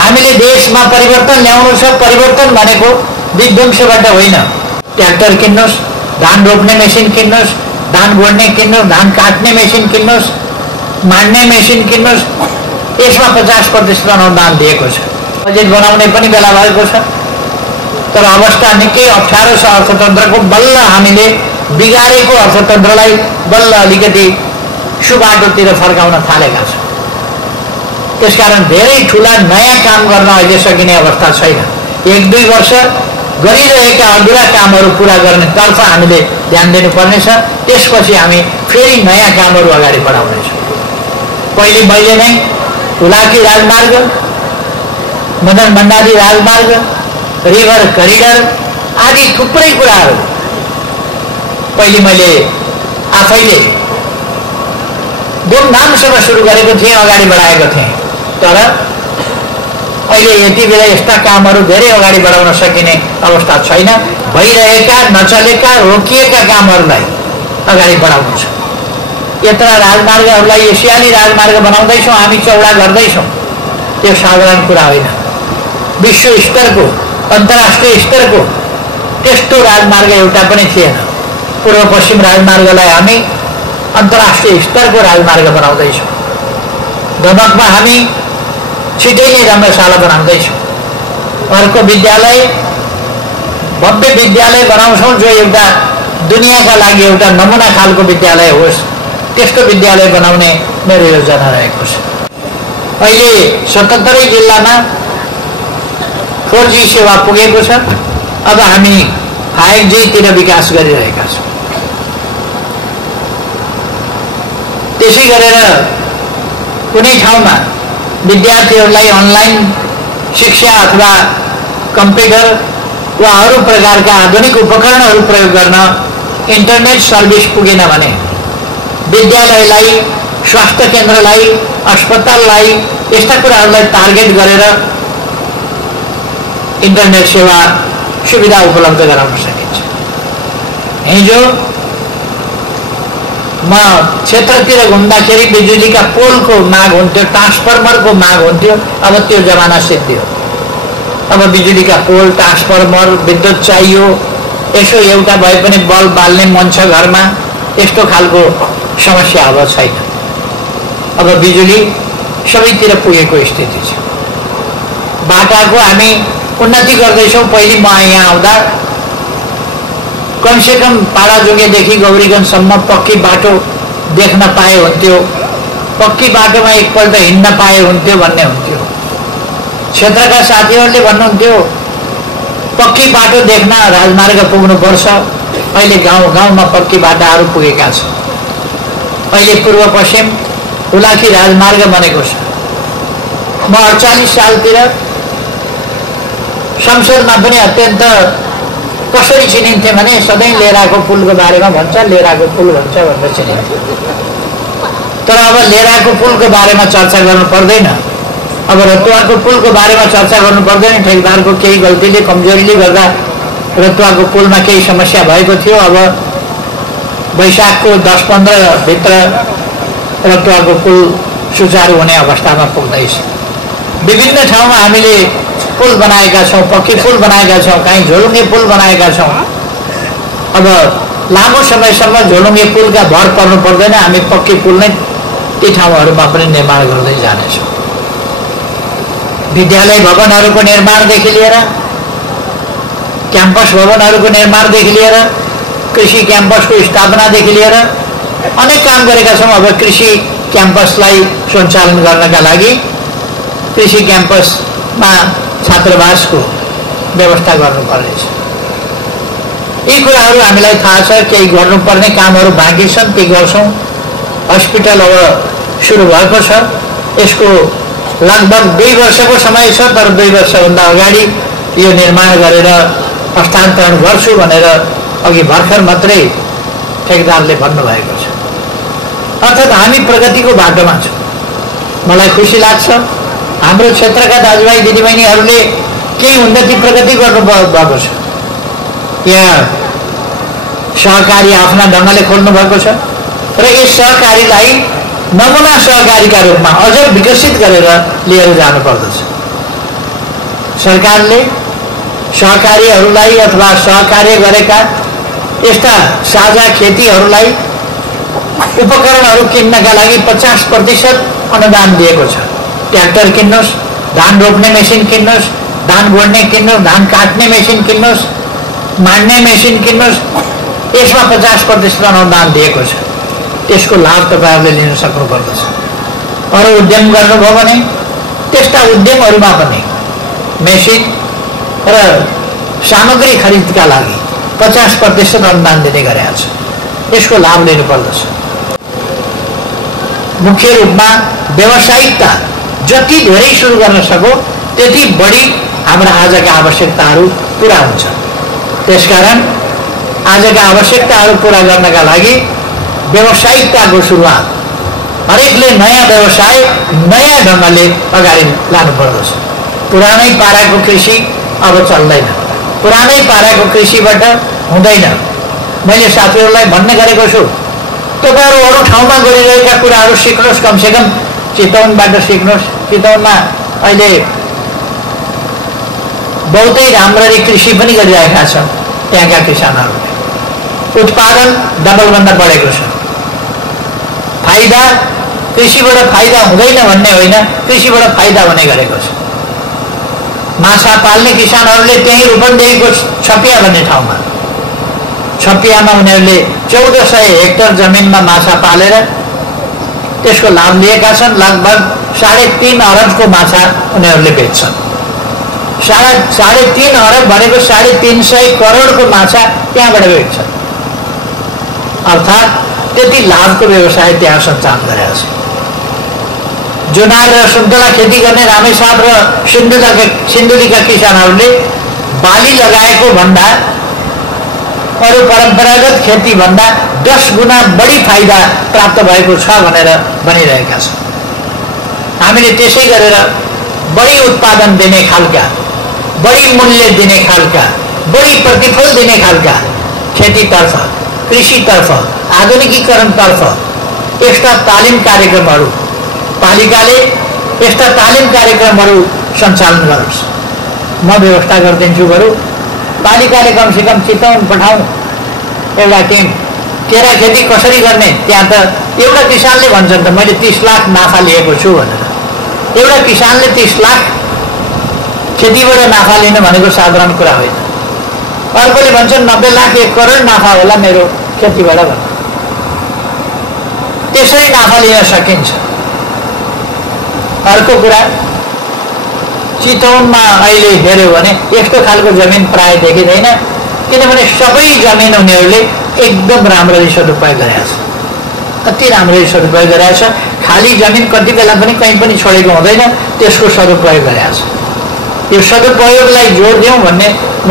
हामीले देशमा परिवर्तन ल्याउनु छ। परिवर्तन भनेको विध्वंसबाट होइन। ट्र्याक्टर किन्नुस्, धान रोप्ने मेसिन किन्नुस्, धान गोड्ने किन्नुस्, धान काट्ने मेसिन किन्नुस्, माड्ने मेसिन किन्नुस्। यसमा 50% अनुदान दिएको छ। बजेट बनाउने पनि बेला भएको छ। तर अवस्था निकै अप्ठ्यारो छ अर्थतन्त्रको। बल्ल हामीले बिगारेको अर्थतन्त्रलाई बल्ल अलिकति सुबाटोतिर फर्काउन थालेका छौँ। त्यसकारण धेरै ठुला नयाँ काम गर्न अहिले सकिने अवस्था छैन। 1-2 वर्ष गरिरहेका अधुरा कामहरू पुरा गर्नेतर्फ हामीले ध्यान दिनुपर्नेछ। त्यसपछि हामी फेरि नयाँ कामहरू अगाडि बढाउनेछौँ। पहिले मैले नै हुलाकी राजमार्ग, मदन भण्डारी राजमार्ग, रिभर करिडर आदि थुप्रै कुराहरू पहिले मैले आफैले धुमधामसँग सुरु गरेको थिएँ, अगाडि बढाएको थिएँ। तर अहिले यति बेला यस्ता कामहरू धेरै अगाडि बढाउन सकिने अवस्था छैन। भइरहेका नचलेका रोकिएका कामहरूलाई अगाडि बढाउनु छ। यत्र राजमार्गहरूलाई एसियाली राजमार्ग बनाउँदैछौँ, हामी चौडा गर्दैछौँ। त्यो साधारण कुरा होइन। विश्व स्तरको, अन्तर्राष्ट्रिय स्तरको त्यस्तो राजमार्ग एउटा पनि थिएन। पूर्व पश्चिम राजमार्गलाई हामी अन्तर्राष्ट्रिय स्तरको राजमार्ग बनाउँदैछौँ। दमकमा हामी छिटै नै रङ्गशाला बनाउँदैछौँ। अर्को विद्यालय, भव्य विद्यालय बनाउँछौँ जो एउटा दुनियाँका लागि एउटा नमुना खालको विद्यालय होस्। त्यस्तो विद्यालय बनाउने मेरो योजना रहेको छ। अहिले 77 जिल्लामा 4G सेवा पुगेको छ। अब हामी 5G तिर विकास गरिरहेका छौँ। त्यसै गरेर कुनै ठाउँमा विद्यार्थीहरूलाई अनलाइन शिक्षा अथवा कम्प्युटर वा अरू प्रकारका आधुनिक उपकरणहरू प्रयोग गर्न इन्टरनेट सर्भिस पुगेन भने विद्यालयलाई, स्वास्थ्य केन्द्रलाई, अस्पताललाई यस्ता कुराहरूलाई टार्गेट गरेर इन्टरनेट सेवा सुविधा उपलब्ध गराउन सकिन्छ। हिजो म क्षेत्रतिर घुम्दाखेरि बिजुलीका पोलको माग हुन्थ्यो, ट्रान्सफर्मरको माग हुन्थ्यो। अब त्यो जमाना सिद्धियो। अब बिजुलीका पोल, ट्रान्सफर्मर, विद्युत चाहियो। यसो एउटा भए पनि बल्ब बाल्ने मन छ घरमा, यस्तो खालको समस्या अब छैन। अब बिजुली सबैतिर पुगेको स्थिति छ। बाटाको हामी उन्नति गर्दैछौँ। पहिले म यहाँ आउँदा कमसेकम पाडाजुङ्गेदेखि गौरीगञ्जसम्म पक्की बाटो देख्न पाए हुन्थ्यो, पक्की बाटोमा एकपल्ट हिँड्न पाए हुन्थ्यो भन्ने हुन्थ्यो। क्षेत्रका साथीहरूले भन्नुहुन्थ्यो पक्की बाटो देख्न राजमार्ग पुग्नुपर्छ। अहिले गाउँ गाउँमा पक्की बाटाहरू पुगेका छन्। अहिले पूर्व पश्चिम हुलाकी राजमार्ग बनेको छ। म 48 सालतिर संसदमा पनि अत्यन्त कसरी चिनिन्थे भने सधैँ लेराको पुलको बारेमा भन्छ, लेराको पुल भन्छ भनेर चिनिन्थे। तर अब लेराको पुलको बारेमा चर्चा गर्नु पर्दैन। अब रतुवाको पुलको बारेमा चर्चा गर्नु पर्दैन। ठेकदारको केही गल्तीले, कमजोरीले गर्दा रतुवाको पुलमा केही समस्या भएको थियो। अब वैशाखको 10-15 भित्र रतुवाको पुल सुचारू हुने अवस्थामा पुग्दैछ। विभिन्न ठाउँमा हामीले पुल बनाएका छौँ, पक्की पुल बनाएका छौँ, कहीँ झोलुङ्गे पुल बनाएका छौँ। अब लामो समयसम्म झोलुङ्गे पुलका भर पर्नु पर्दैन। हामी पक्की पुल नै ती ठाउँहरूमा पनि निर्माण गर्दै जानेछौँ। विद्यालय भवनहरूको निर्माणदेखि लिएर, क्याम्पस भवनहरूको निर्माणदेखि लिएर, कृषि क्याम्पसको स्थापनादेखि लिएर अनेक काम गरेका छौँ। अब कृषि क्याम्पसलाई सञ्चालन गर्नका लागि कृषि क्याम्पसमा छात्रावासको व्यवस्था गर्नुपर्नेछ। यी कुराहरू हामीलाई थाहा छ। केही गर्नुपर्ने कामहरू बाँकी छन्, ती गर्छौँ। हस्पिटल अब सुरु भएको छ। यसको लगभग 2 वर्षको समय छ। तर 2 वर्षभन्दा अगाडि यो निर्माण गरेर हस्तान्तरण गर्छु भनेर अघि भर्खर मात्रै ठेकदारले भन्नुभएको छ। अर्थात् हामी प्रगतिको बाटोमा छौँ। मलाई खुसी लाग्छ हाम्रो क्षेत्रका दाजुभाइ दिदीबहिनीहरूले केही उन्नति प्रगति गर्नु भएको छ। यहाँ सहकारी आफ्ना ढङ्गले खोल्नु भएको छ र यस सहकारीलाई नमुना सहकारीका रूपमा अझ विकसित गरेर लिएर जानुपर्दछ। सरकारले सहकारीहरूलाई अथवा सहकार्य गरेका यस्ता साझा खेतीहरूलाई उपकरणहरू किन्नका लागि 50% अनुदान दिएको छ। ट्र्याक्टर किन्नुहोस्, धान रोप्ने मेसिन किन्नुहोस्, धान गोड्ने किन्नुहोस्, धान काट्ने मेसिन किन्नुहोस्, माड्ने मेसिन किन्नुहोस्, यसमा 50% अनुदान दिएको छ। त्यसको लाभ तपाईहरुले लिन सक्नुपर्दछ। अरू उद्यम गर्नुभयो भने त्यस्ता उद्यमहरूमा पनि मेसिन र सामग्री खरिदका लागि 50% अनुदान दिने गरेको छ। यसको लाभ लिनुपर्दछ। मुख्य रूपमा व्यावसायिकता जति धेरै सुरु गर्न सको त्यति बढी हाम्रा आजका आवश्यकताहरू पूरा हुन्छ। त्यसकारण आजका आवश्यकताहरू पूरा गर्नका लागि व्यावसायिकताको सुरुवात, हरेकले नयाँ व्यवसाय नयाँ ढङ्गले अगाडि लानु पर्दछ। पुरानै पाराको कृषि अब चल्दैन, पुरानै पाराको कृषिबाट हुँदैन। मैले साथीहरूलाई भन्ने गरेको छु, तपाईहरु अरू ठाउँमा गरिरहेका कुराहरू सिक्नुहोस्, कमसेकम चितवनबाट सिक्नुहोस्। चितवनमा अहिले बहुतै राम्ररी कृषि पनि गरिरहेका छन् त्यहाँका किसानहरूले। उत्पादन डबलभन्दा बढेको छ। फाइदा कृषिबाट फाइदा हुँदैन भन्ने होइन, कृषिबाट फाइदा हुने गरेको छ। माछा पाल्ने किसानहरूले त्यही रूपन्देहीको छपिया भन्ने ठाउँमा, छपियामा उनीहरूले 1400 हेक्टर जमिनमा माछा पालेर त्यसको लाभ लिएका छन्। लगभग 3.5 अरबको माछा उनीहरूले बेच्छन्। 3.5 अरब भनेको 350 करोडको माछा त्यहाँबाट बेच्छन्। अर्थात् त्यति लाभको व्यवसाय त्यहाँ सञ्चालन गरेको छ। जुनार र सुन्तला खेती गर्ने रामेछाप र सिन्धुलीका किसानहरूले बाली लगाएको भन्दा अरू परम्परागत खेती भन्दा 10 गुणा बढी फाइदा प्राप्त भएको छ भनेर भनिरहेका छन्। हामीले त्यसै गरेर बढी उत्पादन दिने खालका, बढी मूल्य दिने खालका, बढी प्रतिफल दिने खालका खेतीतर्फ, कृषितर्फ, आधुनिकीकरणतर्फ यस्ता तालिम कार्यक्रमहरू पालिकाले यस्ता तालिम कार्यक्रमहरू सञ्चालन गरोस्। म व्यवस्था गरिदिन्छु बरु पालिकाले कमसेकम चितवन पठाउँ एउटा टिम। केरा खेती कसरी गर्ने, त्यहाँ त एउटा किसानले भन्छन् त मैले 30 लाख नाफा लिएको छु भनेर। एउटा किसानले 30 लाख खेतीबाट नाफा लिनु भनेको साधारण कुरा होइन। अर्कोले भन्छन् 90 लाख 1 करोड नाफा होला मेरो खेतीबाट भनेर। त्यसरी नाफा लिन सकिन्छ। अर्को कुरा, चितवनमा अहिले हेर्यो भने यस्तो खालको जमिन प्राय देखिँदैन, किनभने सबै जमिन उनीहरूले एकदम राम्ररी सदुपयोग गरेका छ। अति राम्ररी सदुपयोग गरेका छ। खाली जमिन कति बेला पनि कहीँ पनि छोडेको हुँदैन, त्यसको सदुपयोग गरेका छ। यो सदुपयोगलाई जोड दिउँ भन्ने म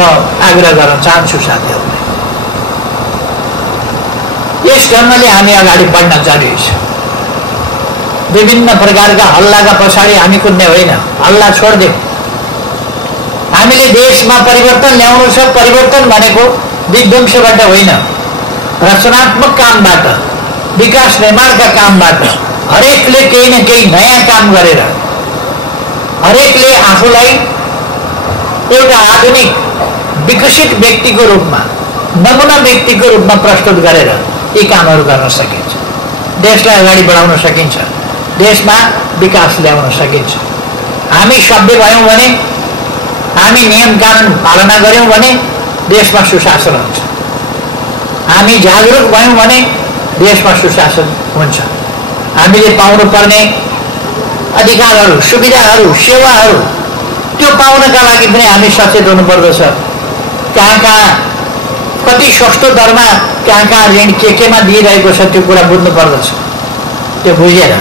आग्रह गर्न चाहन्छु साथीहरूलाई। यस ढङ्गले हामी अगाडि बढ्न जरुरी छ। विभिन्न प्रकारका हल्लाका पछाडि हामी कुद्ने होइन, हल्ला छोड्दिउँ। हामीले देशमा परिवर्तन ल्याउनु छ। परिवर्तन भनेको विध्वंसबाट होइन, रचनात्मक कामबाट, विकास निर्माणका कामबाट, हरेकले केही न केही नयाँ काम गरेर, हरेकले आफूलाई एउटा आधुनिक विकसित व्यक्तिको रूपमा, नमुना व्यक्तिको रूपमा प्रस्तुत गरेर यी कामहरू गर्न सकिन्छ। देशलाई अगाडि बढाउन सकिन्छ, देशमा विकास ल्याउन सकिन्छ। हामी सभ्य भयौँ भने, हामी नियम कानुन पालना गर्यौँ भने देशमा सुशासन हुन्छ। हामी जागरुक भयौँ भने देशमा सुशासन हुन्छ। हामीले पाउनुपर्ने अधिकारहरू, सुविधाहरू, सेवाहरू त्यो पाउनका लागि पनि हामी सचेत हुनुपर्दछ। कहाँ कति सस्तो दरमा कहाँ ऋण केमा दिइरहेको छ त्यो कुरा बुझ्नुपर्दछ। त्यो बुझेर